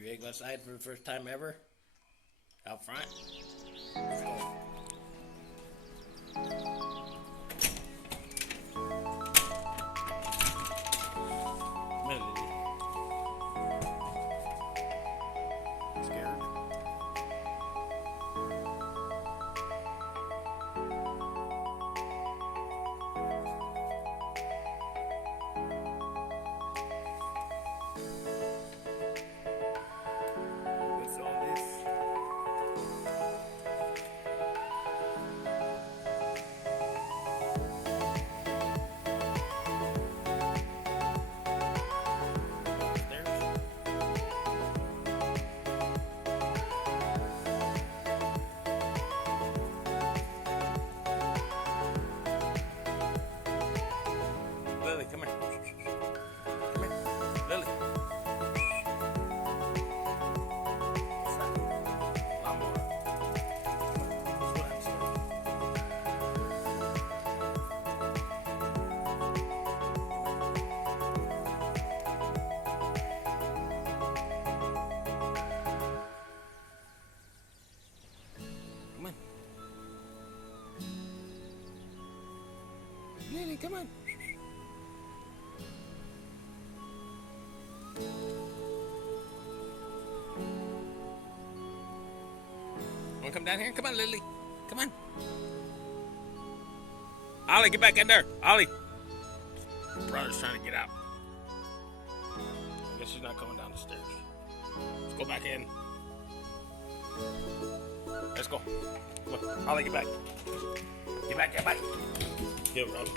You ready to go outside for the first time ever? Out front? Let's go. Come here, Lily. Scared? What's all this? Upstairs? Lily, come here. Come here. Lily. What's that? Lawnmower. Let's go downstairs. Come on. Lily, come on. Wanna come down here? Come on, Lily. Come on. Ollie, get back in there. Ollie. Your brother's trying to get out. I guess she's not coming down the stairs. Let's go back in. Let's go. Come on. Ollie, get back. Get back, get back. Get Rob.